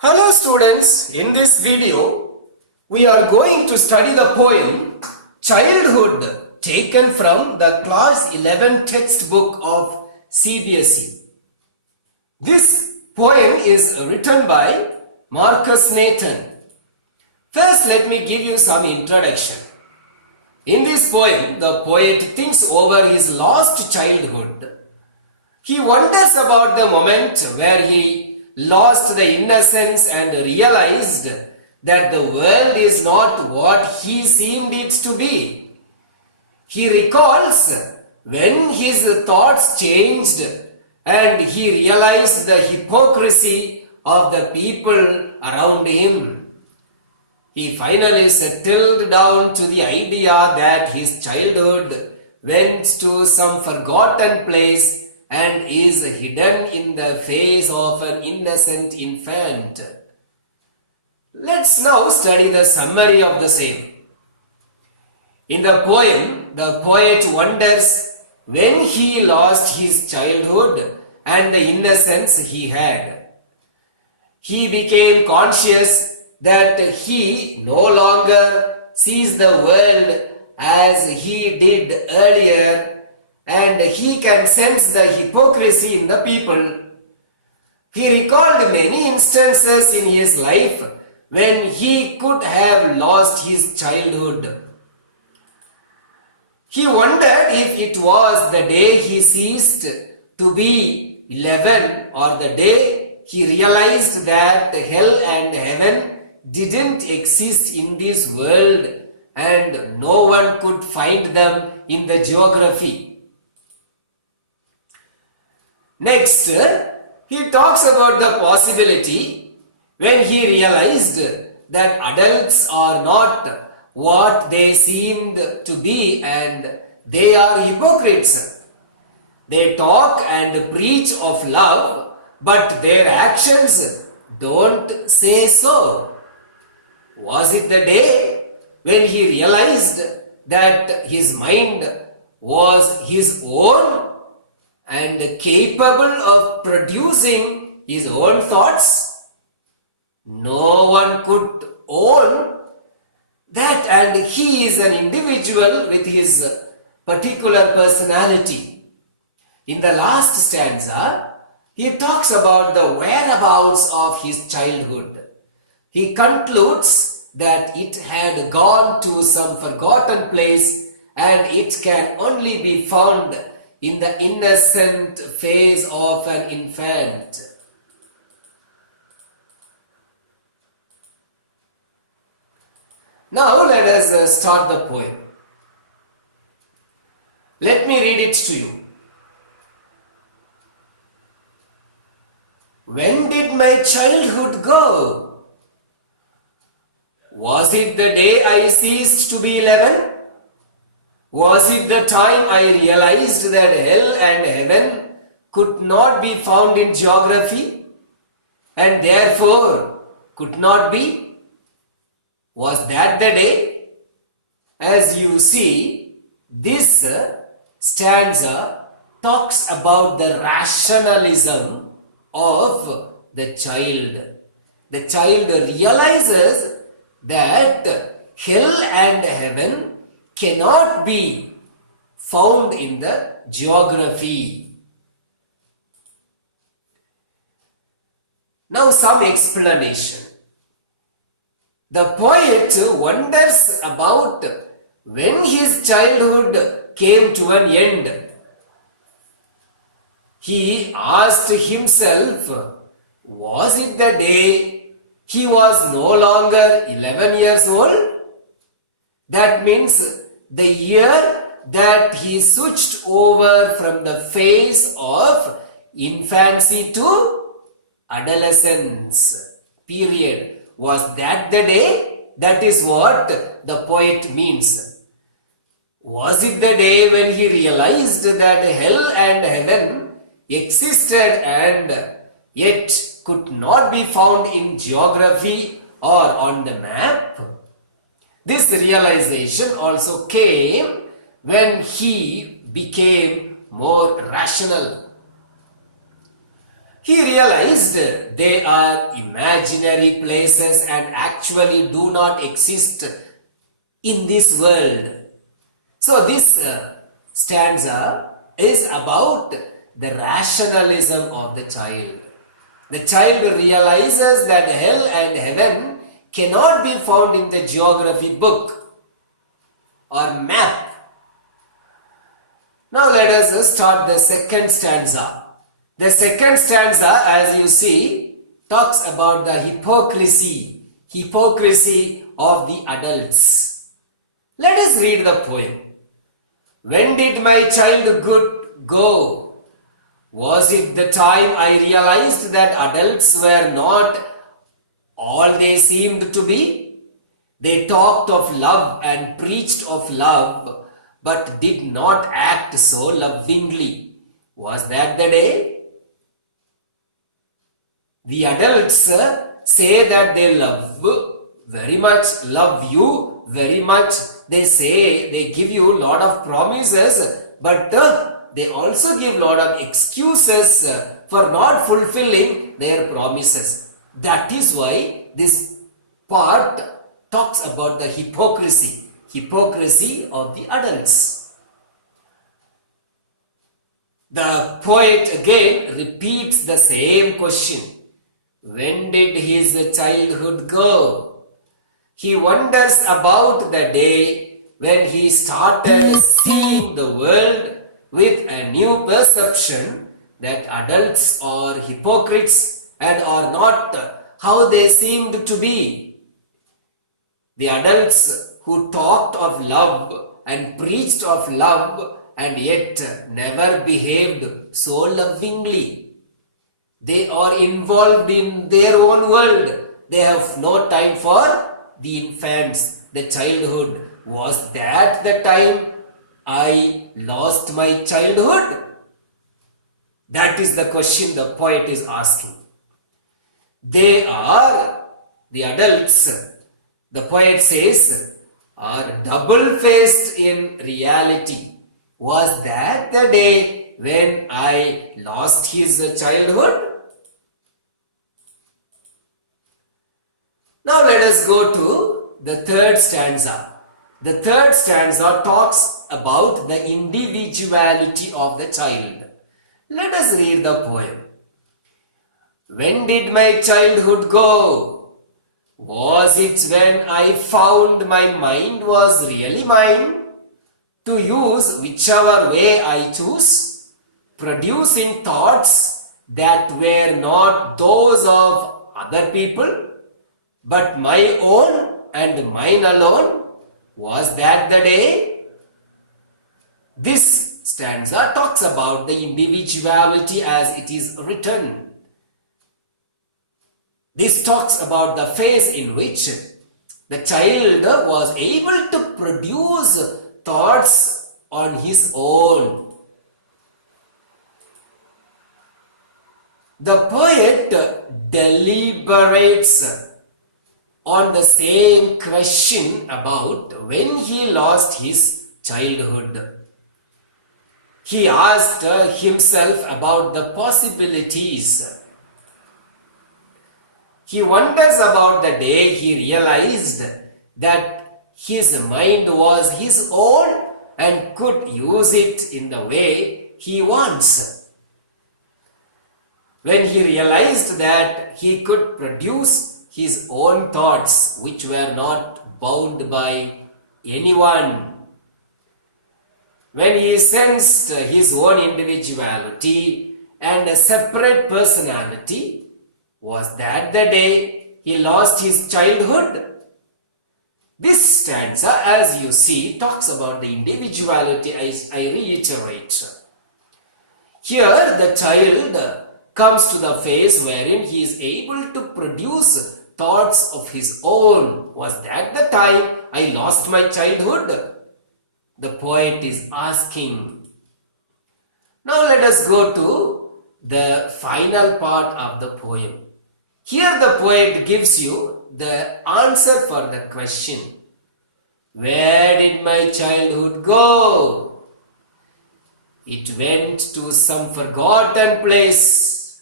Hello students, in this video we are going to study the poem Childhood taken from the class 11 textbook of CBSE. This poem is written by Markus Natten. First let me give you some introduction. In this poem, the poet thinks over his lost childhood. He wonders about the moment where he lost the innocence and realized that the world is not what he seemed it to be. He recalls when his thoughts changed and he realized the hypocrisy of the people around him. He finally settled down to the idea that his childhood went to some forgotten place and is hidden in the face of an innocent infant. Let's now study the summary of the same. In the poem, the poet wonders when he lost his childhood and the innocence he had. He became conscious that he no longer sees the world as he did earlier, and he can sense the hypocrisy in the people. He recalled many instances in his life when he could have lost his childhood. He wondered if it was the day he ceased to be 11 or the day he realized that hell and heaven didn't exist in this world and no one could find them in the geography. Next, he talks about the possibility when he realized that adults are not what they seemed to be and they are hypocrites. They talk and preach of love, but their actions don't say so. Was it the day when he realized that his mind was his own and capable of producing his own thoughts? No one could own that, and he is an individual with his particular personality. In the last stanza, he talks about the whereabouts of his childhood. He concludes that it had gone to some forgotten place and it can only be found in the innocent face of an infant. Now let us start the poem. Let me read it to you. When did my childhood go? Was it the day I ceased to be 11? Was it the time I realized that hell and heaven could not be found in geography and therefore could not be? Was that the day? As you see, this stanza talks about the rationalism of the child. The child realizes that hell and heaven cannot be found in the geography. Now some explanation. The poet wonders about when his childhood came to an end. He asked himself, was it the day he was no longer 11 years old? That means the year that he switched over from the phase of infancy to adolescence period. Was that the day? That is what the poet means. Was it the day when he realized that hell and heaven existed and yet could not be found in geography or on the map? This realization also came when he became more rational. He realized they are imaginary places and actually do not exist in this world. So this stanza is about the rationalism of the child. The child realizes that hell and heaven cannot be found in the geography book or map. Now let us start the second stanza. The second stanza, as you see, talks about the hypocrisy of the adults. Let us read the poem. When did my childhood go? Was it the time I realized that adults were not all they seemed to be? They talked of love and preached of love, but did not act so lovingly. Was that the day? The adults say that they love very much, love you very much. They say, they give you a lot of promises, but they also give a lot of excuses for not fulfilling their promises. That is why this part talks about the hypocrisy of the adults. The poet again repeats the same question. When did his childhood go? He wonders about the day when he started seeing the world with a new perception that adults are hypocrites and are not how they seemed to be. The adults who talked of love and preached of love and yet never behaved so lovingly. They are involved in their own world. They have no time for the infants, the childhood. Was that the time I lost my childhood? That is the question the poet is asking. They are, the adults, the poet says, are double-faced in reality. Was that the day when I lost his childhood? Now let us go to the third stanza. The third stanza talks about the individuality of the child. Let us read the poem. When did my childhood go? Was it when I found my mind was really mine? To use whichever way I choose, producing thoughts that were not those of other people, but my own and mine alone. Was that the day? This stanza talks about the individuality as it is written. This talks about the phase in which the child was able to produce thoughts on his own. The poet deliberates on the same question about when he lost his childhood. He asked himself about the possibilities. He wonders about the day he realized that his mind was his own and could use it in the way he wants. When he realized that he could produce his own thoughts which were not bound by anyone. When he sensed his own individuality and a separate personality, was that the day he lost his childhood? This stanza, as you see, talks about the individuality, as I reiterate. Here the child comes to the phase wherein he is able to produce thoughts of his own. Was that the time I lost my childhood? The poet is asking. Now let us go to the final part of the poem. Here the poet gives you the answer for the question. Where did my childhood go? It went to some forgotten place.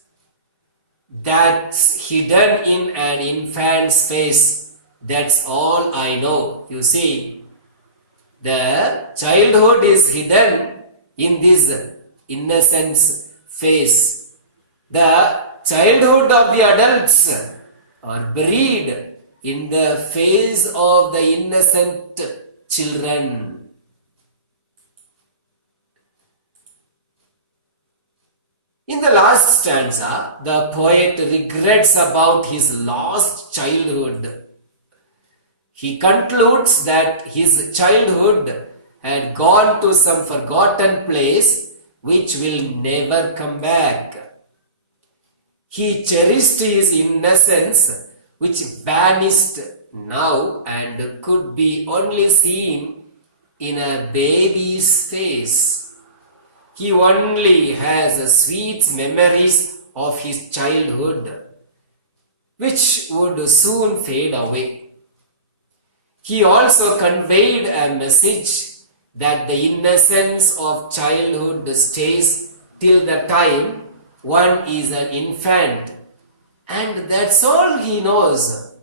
that's hidden in an infant's face. That's all I know. You see, the childhood is hidden in this innocence face. The childhood of the adults are buried in the face of the innocent children. In the last stanza, the poet regrets about his lost childhood. He concludes that his childhood had gone to some forgotten place which will never come back. He cherished his innocence which vanished now and could be only seen in a baby's face. He only has sweet memories of his childhood, which would soon fade away. He also conveyed a message that the innocence of childhood stays till the time one is an infant, and that's all he knows.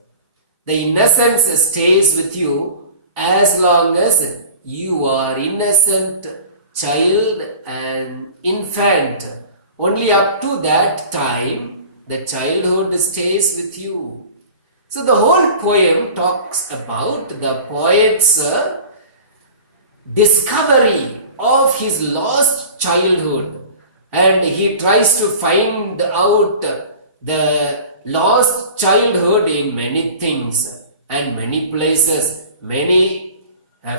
The innocence stays with you as long as you are innocent child and infant. Only up to that time the childhood stays with you. So the whole poem talks about the poet's discovery of his lost childhood, and he tries to find out the lost childhood in many things and many places, many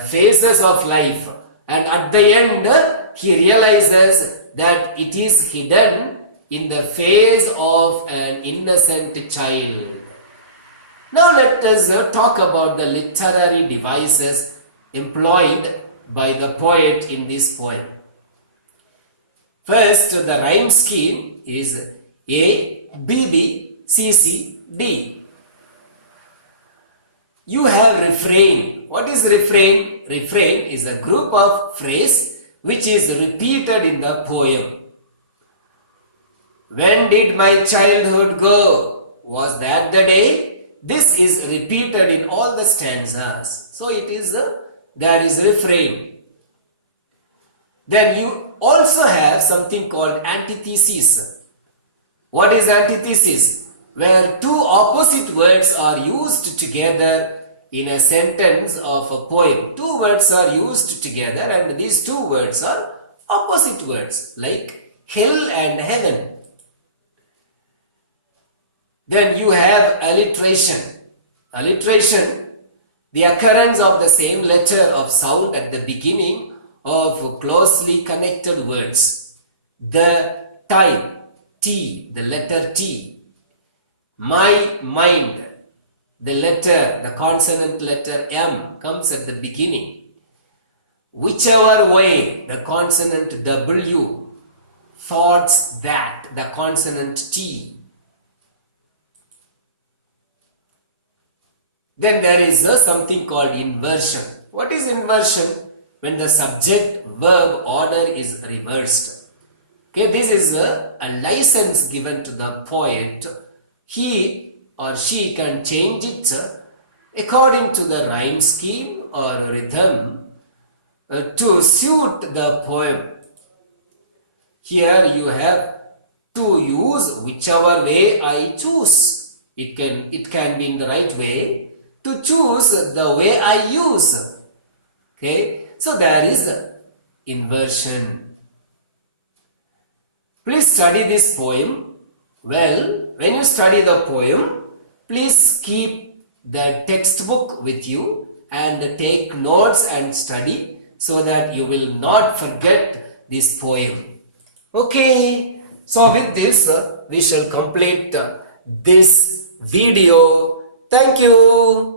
phases of life. And at the end, he realizes that it is hidden in the face of an innocent child. Now let us talk about the literary devices employed by the poet in this poem. First, the rhyme scheme is A, B, B, C, C, D. You have refrain. What is refrain? Refrain is a group of phrase which is repeated in the poem. When did my childhood go? Was that the day? This is repeated in all the stanzas. So it is there is refrain. Then you also have something called antithesis. What is antithesis? Where two opposite words are used together in a sentence of a poem. Two words are used together and these two words are opposite words, like hell and heaven. Then you have alliteration. Alliteration, the occurrence of the same letter of sound at the beginning of closely connected words. The time, T, the letter T. My mind, the consonant letter M comes at the beginning. Whichever way, the consonant W. Thoughts that, the consonant T. Then there is something called inversion. What is inversion? When the subject-verb order is reversed. Okay, this is a license given to the poet. He or she can change it according to the rhyme scheme or rhythm to suit the poem. Here you have to use whichever way I choose. It can be in the right way. To choose the way I use. Okay, so there is inversion. Please study this poem. Well, when you study the poem, please keep the textbook with you and take notes and study so that you will not forget this poem. Okay, so with this, we shall complete this video. Thank you.